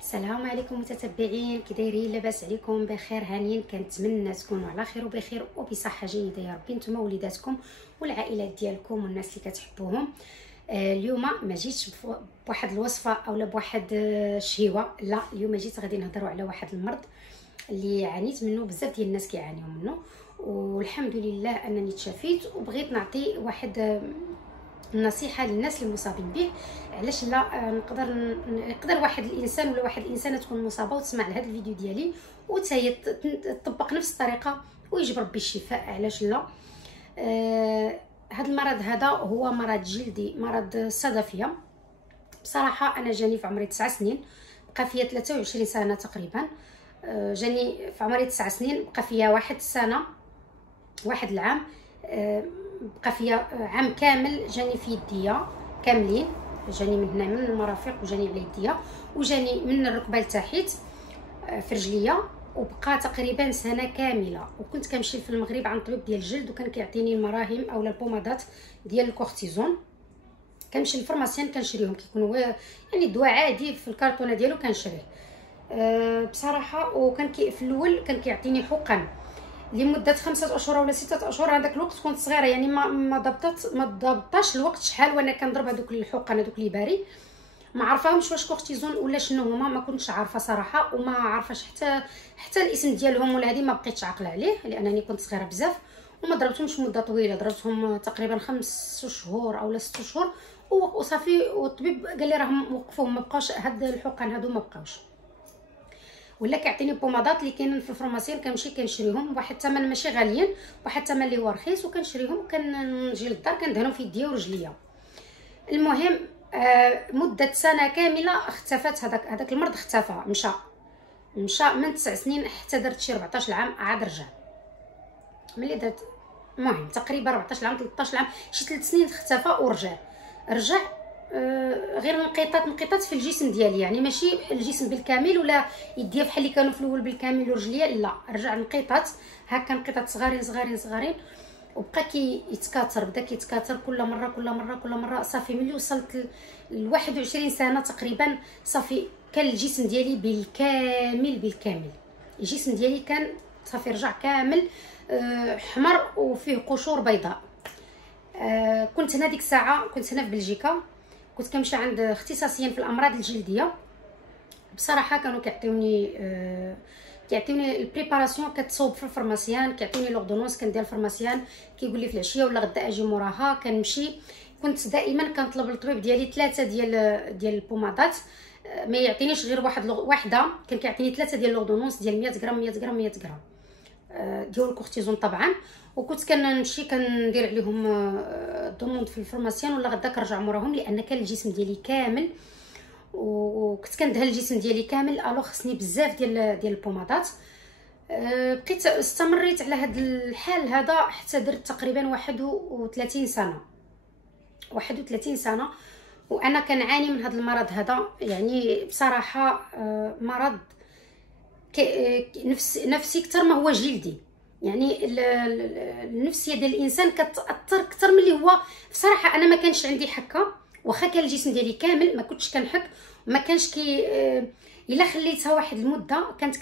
السلام عليكم متتبعين، كي دايرين؟ لاباس عليكم؟ بخير هانيين؟ كنتمنى تكونوا على خير وبخير وبصحه جيده يا ربي، نتوما وليداتكم والعائلات ديالكم والناس اللي كتحبوهم. اليوم ما جيتش بواحد الوصفه اولا بواحد الشهيوه، لا، اليوم جيت غادي نهضروا على واحد المرض اللي عانيت منه، بزاف ديال الناس كيعانيو منه، والحمد لله انني تشافيت. وبغيت نعطي واحد النصيحه للناس المصابين به، علاش لا نقدر واحد الانسان ولا واحد الانسانه تكون مصابه وتسمع لهذا الفيديو ديالي وتهي تطبق نفس الطريقه ويجي بربي الشفاء، علاش لا. هذا المرض هذا هو مرض جلدي، مرض الصدفيه. بصراحه انا جاني في عمري 9 سنين، بقى فيا 23 سنه تقريبا. جاني في عمري 9 سنين، بقى فيا واحد العام، بقى فيا عام كامل جاني في يديا كاملين، جاني من هنا من المرافق وجاني على يديا وجاني من الركبه لتحت في رجليا، وبقى تقريبا سنه كامله. وكنت كنمشي في المغرب عند طبيب ديال الجلد وكان كيعطيني المراهم اولا البومادات ديال الكورتيزون. كنمشي للفرماسيان كنشريهم، كيكونوا يعني دواء عادي في الكرتونه ديالو كنشريه. بصراحه وكان في الاول كان كيعطيني حقن لمده 5 اشهر ولا 6 اشهر. هذاك الوقت كنت صغيره، يعني ما ضبطاش الوقت شحال وانا كنضرب هذوك الحقن هذوك اللي باري، ما عرفاهمش واش كورتيزون ولا شنو هما، ما كنتش عارفه صراحه، وما عارفاش حتى الاسم ديالهم ولا هذه ما بقيتش عاقله عليه لانني كنت صغيره بزاف. وما ضربتهمش مده طويله، ضربتهم تقريبا 5 شهور اولا 6 شهور وصافي. والطبيب قال لي راهم وقفوهم، ما بقاوش هاد الحقن هادو ما بقاوش، ولا كيعطيني بومادات اللي كاينين في الفرماسيين كنمشي كنشريهم بواحد الثمن ماشي غاليين، واحد الثمن اللي هو رخيص، وكنشريهم وكنجي للدار كندهنهم في يديا ورجليا. المهم مده سنه كامله اختفت هذاك المرض، اختفى، مشى من 9 سنين حتى درت شي 14 عام عاد رجع. ملي درت المهم تقريبا 14 عام 13 عام شي 3 سنين اختفى ورجع. غير نقيطات في الجسم ديالي، يعني ماشي الجسم بالكامل ولا يديا بحال اللي كانوا في الاول بالكامل ورجليا، لا، رجع نقيطات هكا، نقيطات صغارين، وبقى كيتكاثر، بدا كيتكاثر كل مره. صافي ملي وصلت ل 21 سنه تقريبا، صافي كان الجسم ديالي بالكامل الجسم ديالي كان صافي رجع كامل حمر وفيه قشور بيضاء. كنت هنا ديك الساعه، كنت هنا في بلجيكا، كنت كنمشي عند اختصاصيين في الامراض الجلديه. بصراحه كانوا كيعطيوني البريباراسيون كتصوب في الفرماسيان، كيعطيوني لوردونونس كندير الفرماسيان، كيقول لي في العشيه ولا غدا اجي موراها. كنمشي، كنت دائما كنطلب للطبيب ديالي 3 ديال البومادات، ما يعطينيش غير واحده، كان كيعطيني 3 ديال لوردونونس ديال 100 غرام ديال الكورتيزون طبعا. وكنت كنمشي كندير عليهم دوموند في الفرماسيان ولا غدا كنرجع موراهم، لان كان الجسم ديالي كامل وكنت كندهن الجسم ديالي كامل. الو خصني بزاف ديال البومادات. بقيت استمريت على هذا الحال هذا حتى درت تقريبا 31 سنه وانا كنعاني من هذا المرض هذا. يعني بصراحه مرض نفسي اكثر ما هو جلدي، يعني النفسيه ديال الانسان كتاثر اكثر من اللي هو. بصراحه انا ما كانش عندي حكه، واخا كان الجسم ديالي كامل ما كنتش كنحك، ما كانش الا خليتها واحد المده كانت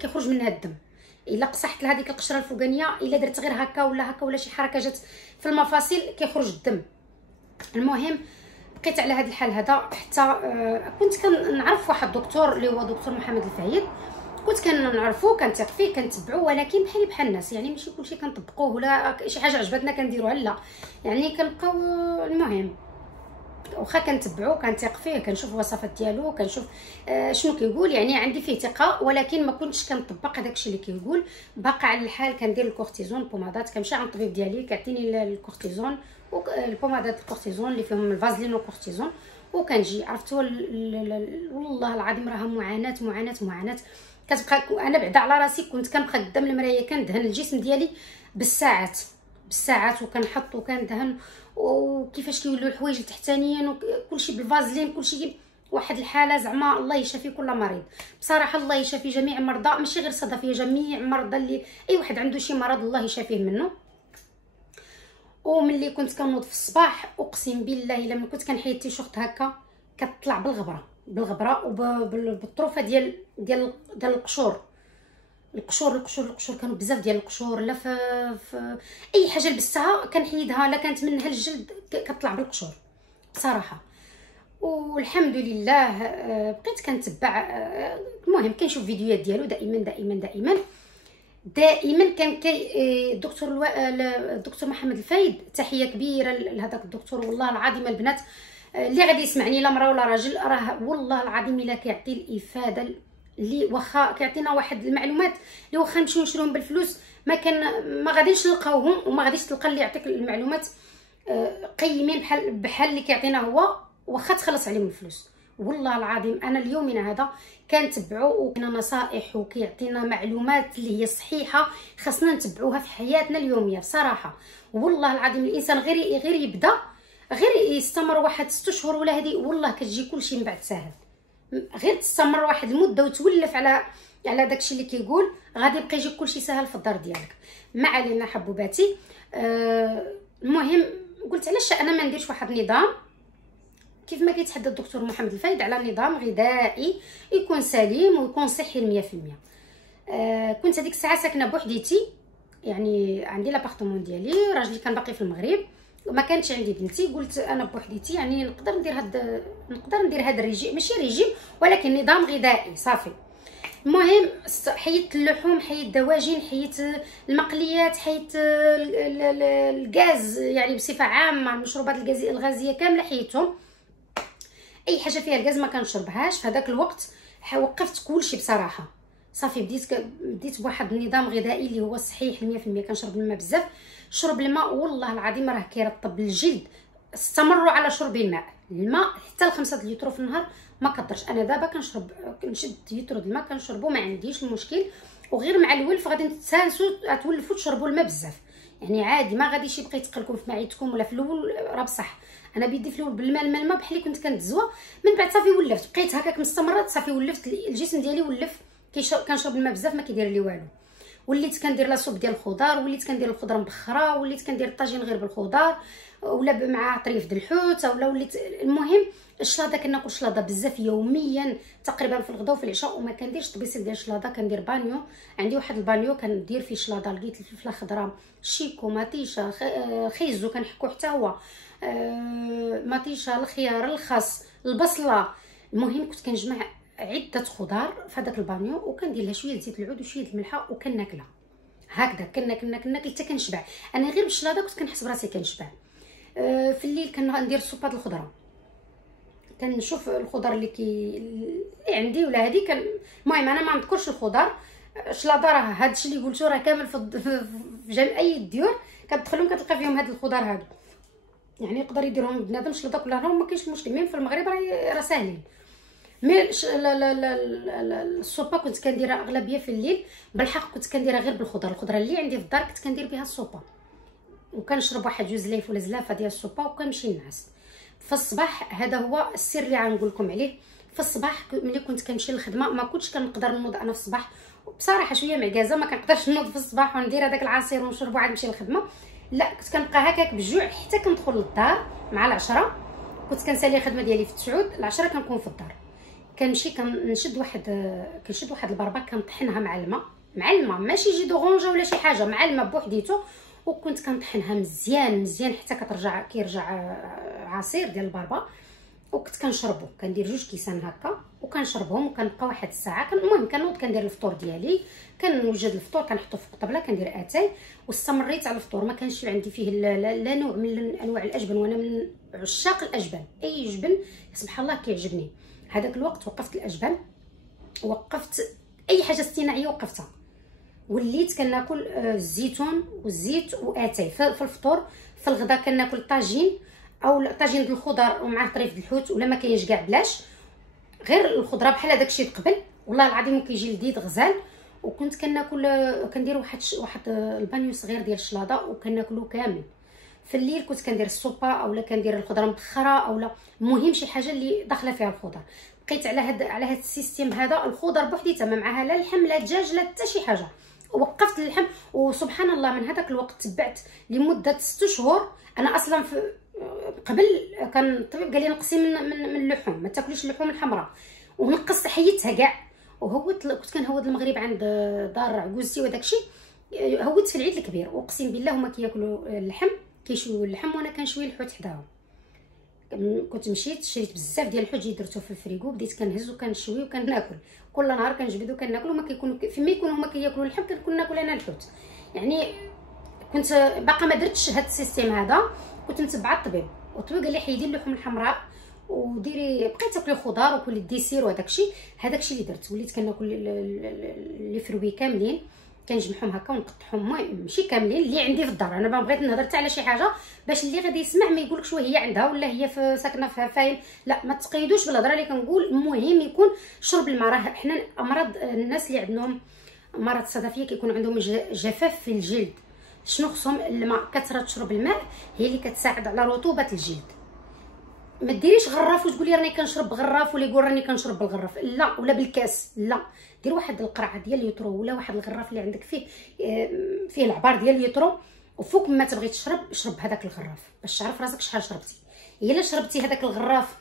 كيخرج منها الدم. الا قصحت لهذيك القشره الفوقانيه، الا درت غير هكا ولا شي حركه جات في المفاصل كيخرج الدم. المهم بقيت على هذا الحال هذا حتى كنت كنعرف واحد الدكتور اللي هو دكتور محمد الفهيد، كنت كنعرفو كنثق فيه كنتبعو، ولكن بحال الناس، يعني ماشي كلشي كنطبقوه ولا شي حاجه عجبتنا كنديروها، لا، يعني كنبقاو. المهم واخا كنتبعو كنثق فيه، كنشوف الوصفات ديالو، كنشوف شنو كيقول، يعني عندي فيه ثقه، ولكن ما كنتش كنطبق هذاك الشيء اللي كيقول. باقا على الحال كندير الكورتيزون بومادات، كنمشي عند الطبيب ديالي كيعطيني الكورتيزون والبومادات الكورتيزون اللي فيهم الفازلين والكورتيزون، وكنجي عرفتوا والله العظيم راها معاناه. كتبقى انا بعدا على راسي، كنت كنبقى قدام المرايه كندهن الجسم ديالي بالساعات وكنحط وكندهن، وكيفاش كيولوا الحوايج التحتانيين وكلشي بالفازلين، كلشي واحد الحاله زعما الله يشافي كل مريض. بصراحه الله يشافي جميع المرضى، ماشي غير صدفيه، جميع المرضى اللي اي واحد عنده شي مرض الله يشافيه منه. وملي كنت كنوض في الصباح اقسم بالله الا من كنت كنحيد تيشورت هكا كتطلع بالغبره وبالطروفه ديال القشور. القشور كانوا بزاف ديال القشور. لا في اي حاجه لبستها كنحيدها، لا كانت منها الجلد كتطلع بالقشور بصراحه. والحمد لله بقيت كنتبع، المهم كنشوف فيديوهات ديالو دائما كان الدكتور محمد الفايد. تحيه كبيره لهذاك الدكتور، والله العظيم البنات اللي غادي يسمعني لا مرا ولا راجل، راه والله العظيم الا كيعطي الافاده اللي واخا كيعطينا واحد المعلومات اللي واخا نمشيو نشريهم بالفلوس ما غاديش نلقاوهم، وما غاديش تلقى اللي يعطيك المعلومات قيمين بحال اللي كيعطينا هو، واخا تخلص عليهم الفلوس. والله العظيم انا اليومين هذا كنتبعو وكنا نصائح وكيعطينا معلومات اللي هي صحيحه خاصنا نتبعوها في حياتنا اليوميه بصراحه. والله العظيم الانسان غير يبدا، غير يستمر واحد 6 شهور ولا هذه، والله كتجي كلشي من بعد ساهل. غير تستمر واحد المده وتولف على داكشي اللي كيقول، غادي يبقى يجي كلشي ساهل في الدار ديالك. ما علينا حبوباتي. المهم قلت علاش انا ما نديرش واحد النظام كيف ما كيتحدى الدكتور محمد الفايد على نظام غذائي يكون سليم ويكون صحي 100%. كنت هذيك الساعه ساكنه بوحديتي، يعني عندي لابارتمون ديالي، راجلي كان باقي في المغرب، ما كانتش عندي بنتي. قلت انا بوحديتي يعني نقدر ندير هذا الريجيم، ماشي ريجيم ولكن نظام غذائي صافي. المهم حيدت اللحوم، حيدت الدواجن، حيدت المقليات، حيدت الغاز، يعني بصفه عامه المشروبات الغازيه كامله حيدتهم. اي حاجه فيها الغاز ما كنشربهاش في هذاك الوقت. وقفت كلشي بصراحه صافي. بديت بواحد النظام غذائي اللي هو صحيح 100%. كنشرب الماء بزاف، شرب الماء والله العظيم راه كيرطب الجلد. استمروا على شرب الماء حتى 5 لتر في النهار ما قدرش. انا دابا كنشد لتر د الماء كنشربو، ما عنديش المشكل. وغير مع الولف غادي تسانسوا تولفوا تشربوا الماء بزاف، يعني عادي ما غاديش يبقى يتقلكم في معيتكم. ولا في الاول راه بصح انا بيدي في الاول بالماء بحال اللي كنت كندزوا، من بعد صافي ولفت، بقيت هكاك مستمره صافي ولفت الجسم ديالي ولف كنشرب الماء بزاف ما كيدير لي والو. وليت كندير لا سوب ديال الخضار، وليت كندير الخضره مبخره، وليت كندير الطاجين غير بالخضار ولا مع طريف د الحوت، ولا وليت المهم الشلاضه كناكل شلاضه بزاف يوميا تقريبا في الغداء وفي العشاء. وما كنديرش طبيسيل ديال الشلاضه، كندير بانيو. عندي واحد البانيو كندير فيه شلاضه، لقيت الفلفله الخضراء، شيكو، مطيشه، خيزو كنحكو حتى هو، مطيشه، الخيار، الخس، البصله. المهم كنت كنجمع عده خضار في هذاك البانيو وكندير لها شويه زيت العود وشويه الملحه وكناكلها هكذا. كناكل حتى كنشبع. انا غير بالشلاضه كنت كنحس براسي كنشبع. في الليل كندير سوبات الخضره، كنشوف الخضر اللي عندي ولا هذه المهم انا ما نذكرش الخضر. شلاضه راه هادشي اللي قلتو راه كامل في جميع اي الديور كتدخلهم كتلقى فيهم هاد الخضر هادو، يعني يقدر يديرهم بنادم شلاضه كلها ما كاينش المشكل. ميم في المغرب راه ساهلين. مي السوبه كنت كنديرها اغلبيه في الليل. بالحق كنت كنديرها غير الخضره اللي عندي في الدار، كنت كندير بها السوبه وكنشرب واحد 2 زلايف ولا زلافه ديال السوبه وكنمشي نعس في الصباح. هذا هو السر اللي غنقول لكم عليه. في الصباح ملي كنت كنمشي للخدمه ما كنتش كنقدر نوض انا في الصباح بصراحه، شويه معكازه ما كنقدرش نوض في الصباح وندير هذاك العصير ونشرب وعاد نمشي للخدمه. لا كنت كنبقى هكاك بالجوع حتى كندخل للدار مع العشرة. كنت كنسالي الخدمه ديالي في 9 العشرة كنكون في الدار. كنمشي كنشد واحد البربه كنطحنها مع الماء ماشي جي دورونجا ولا شي حاجه، مع الماء بوحديتو. وكنت كنطحنها مزيان حتى كيرجع عصير ديال البربه. وكنت كنشربو، كندير 2 كيسان هكا وكنشربهم وكنبقى واحد الساعه. المهم كنوض كندير الفطور ديالي، كنوجد الفطور كنحطو في الطبله كندير اتاي واستمريت على الفطور. ما كانش عندي فيه لا نوع من انواع الاجبن، وانا من عشاق الاجبن. اي جبن سبحان الله كيعجبني. هذاك الوقت وقفت الاجبن، وقفت اي حاجه صناعيه وقفتها. وليت كناكل الزيتون والزيت واتاي في الفطور. في الغداء كناكل الطاجين او طاجين ديال الخضر ومعاه طريف الحوت، ولا ما كاينش كاع بلاش غير الخضره بحال هذاك الشيء قبل. والله العظيم كيجي لذيذ غزال. وكنت كندير واحد البانيو صغير ديال الشلاضه وكناكلو كامل. في الليل كنت كندير السوبه اولا كندير الخضره مبخره اولا المهم شي حاجه اللي داخله فيها الخضر. بقيت على هاد السيستيم هذا. الخضر بوحديتها ما معاها لا لحم لا دجاج لا حتى شي حاجه، وقفت اللحم. وسبحان الله من هذاك الوقت تبعت لمده 6 شهور. انا اصلا قبل كان الطبيب قال لي نقصي من اللحوم، ما تاكليش اللحوم الحمراء، ونقصت حيدتها كاع. وهوت كنت كنهود المغرب عند دار عجوزتي وداك الشيء، هوت في العيد الكبير، واقسم بالله هما كياكلوا اللحم، كيشويو اللحم وانا كنشوي الحوت حداهم. كنت مشيت شريت بزاف ديال الحوت، جيت درتو في الفريغو، بديت كنهز وكنشوي وكناكل كل نهار، كنجبد وكناكل. وما كيكونوا فيما يكونوا هما كياكلوا اللحم كنكون ناكل انا الحوت. يعني كنت باقا ما درتش هاد السيستيم هذا، كنت متبعه الطبيب، والطبيب قال لي حيدي اللحوم الحمراء وديري بقيت تاكلي خضار وكلي الديسير وهداك الشيء. هذاك الشيء اللي درت، وليت كناكل لي فروي كاملين، كنجمعهم هكا ونقطعهم، المهم ماشي كاملين اللي عندي في الدار. انا ما بغيت نهضر حتى على شي حاجه باش اللي غادي يسمع ما يقولكش وهي عندها ولا هي ساكنه فيها، فاهم؟ لا، ما تقيدوش بالهضره اللي كنقول. المهم يكون شرب الماء. راه حنا امراض الناس اللي عندهم مرض الصدفيه كيكون عندهم جفاف في الجلد، شنو خصهم؟ الماء. كثره شرب الماء هي اللي كتساعد على رطوبه الجلد. ما ديريش غراف وتقولي راني كنشرب بغراف، ولا يقول راني كنشرب بالغراف، لا، ولا بالكاس، لا. دير واحد القرعه ديال اليوترو ولا واحد الغراف اللي عندك فيه العبار ديال اليوترو، وفوق ما تبغي تشرب شرب هذاك الغراف باش تعرف راسك شحال شربتي. الا شربتي هذاك الغراف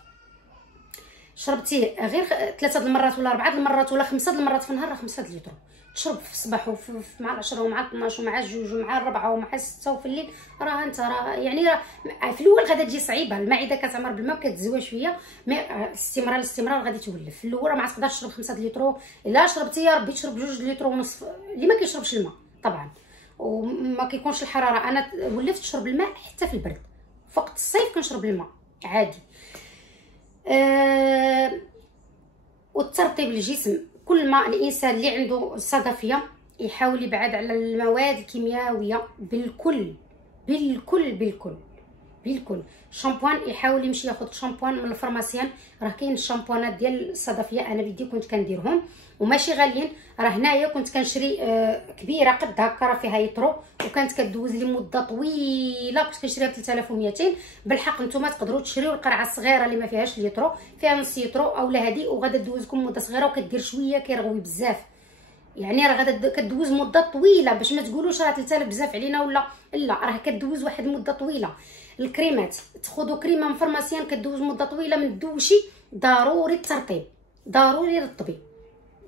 شربتيه غير 3 المرات ولا 4 المرات ولا 5 المرات في النهار، راه 5 اللتر تشرب في الصباح مع 10 ومع 12 ومع 2 ومع 4 ومع 6 وفي الليل. راه انت يعني في الاول غادا تجي صعيبه، المعده كتعمر بالماء كتزوى شويه، مي الاستمرار غادي تولف. في الاول ما تقدرش تشرب 5 لتر، الا شربتي يا ربي تشرب 2 لتر ونص. اللي ما كيشربش الماء طبعا وما كيكونش الحراره، انا ولفت نشرب الماء حتى في البرد، في وقت الصيف كنشرب الماء عادي. والترطيب الجسم، كل ما الانسان اللي عنده الصدفيه يحاول يبعد على المواد الكيميائيه بالكل بالكل بالكل بالكل. شامبوان يحاول يمشي ياخذ شامبوان من الفارماسيان، راه كاين الشامبوانات ديال الصدفيه انا بيدي كنت كنديرهم وماشي غاليين. راه هنايا كنت كنشري كبيره قد هكا، راه فيها يطرو وكانت كدوز لي مده طويله، كنت كنشريها ب 3200. بالحق نتوما تقدروا تشريو القرعه الصغيره اللي ما فيهاش ليطرو، فيها نص يطرو اولا هذه، وغادا دوزكم مده صغيره وكدير شويه كيرغوي بزاف. يعني راه غادا كدوز مده طويله باش ما تقولوش راه 3000 بزاف علينا ولا لا، راه كدوز واحد المده طويله. الكريمات تاخذوا كريمه من فارماسيان كدوز مده طويله من دوشي. ضروري الترطيب، ضروري رطبي،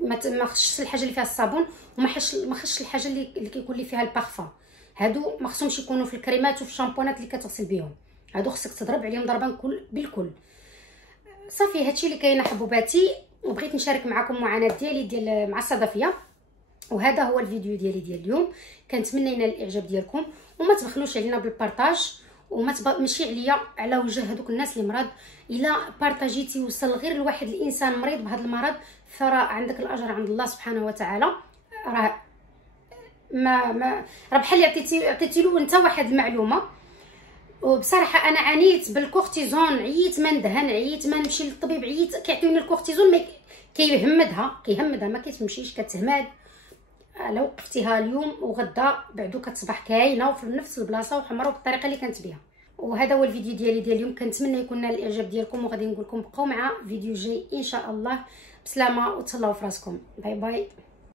ما خصش الحاجه اللي فيها الصابون، وما خصش الحاجه اللي كيكون لي فيها البارفان. هادو ما خصهمش يكونوا في الكريمات وفي الشامبونات اللي كتغسل بهم، هادو خصك تضرب عليهم ضربه بالكل. صافي هادشي اللي كاين حبوباتي، وبغيت نشارك معكم معاناه ديالي مع الصدفيه. وهذا هو الفيديو ديال اليوم، كنتمنى ينال الاعجاب ديالكم، وما تبخلوش علينا بالبارطاج، وما ماشي عليا على وجه هذوك الناس اللي مرض. الا بارطاجيتي وصل غير لواحد الانسان مريض بهذا المرض، فراه عندك الاجر عند الله سبحانه وتعالى. راه راه بحال عطيتي له انت واحد المعلومه. وبصراحه انا عانيت بالكورتيزون، عييت ما ندهن، عييت ما نمشي للطبيب، عييت كيعطيوني الكورتيزون كيهمدها ما كتمشيش، كتهمد. لو وقفتيها اليوم وغدا بعدو كتصبح كاينه وفي نفس البلاصه وحمراء بالطريقه اللي كانت بها. وهذا هو الفيديو ديال اليوم، كنتمنى يكون نال الاعجاب ديالكم، وغادي نقول لكم بقاو مع فيديو جاي ان شاء الله. بسلامه وتهلاو في راسكم. باي باي.